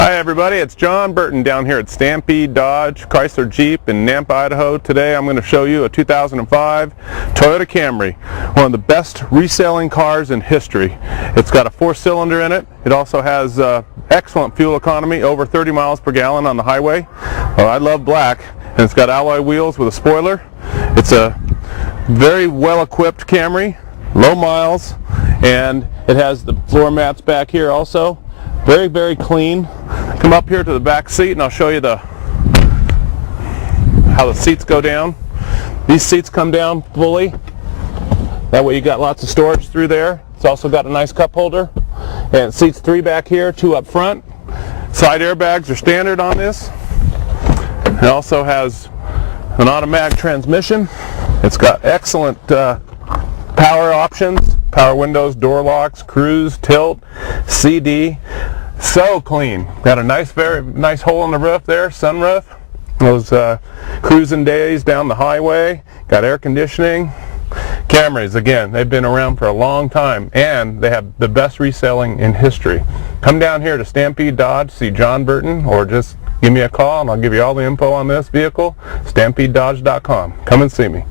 Hi everybody, it's John Burton down here at Stampede Dodge Chrysler Jeep in Nampa, Idaho. Today I'm going to show you a 2005 Toyota Camry, one of the best reselling cars in history. It's got a 4-cylinder in it. It also has excellent fuel economy, over 30 miles per gallon on the highway. I love black, and it's got alloy wheels with a spoiler. It's a very well equipped Camry, low miles, and it has the floor mats back here also. Very clean. Come up here to the back seat and I'll show you how the seats go down. These seats come down fully. That way you got lots of storage through there. It's also got a nice cup holder. And it seats 3 back here, 2 up front. Side airbags are standard on this. It also has an automatic transmission. It's got excellent power options. Power windows, door locks, cruise, tilt, CD. So clean. Got a very nice hole in the roof there, sunroof. Those cruising days down the highway. Got air conditioning. Camrys, again, they've been around for a long time, and they have the best reselling in history. Come down here to Stampede Dodge, see John Burton, or just give me a call and I'll give you all the info on this vehicle. StampedeDodge.com. Come and see me.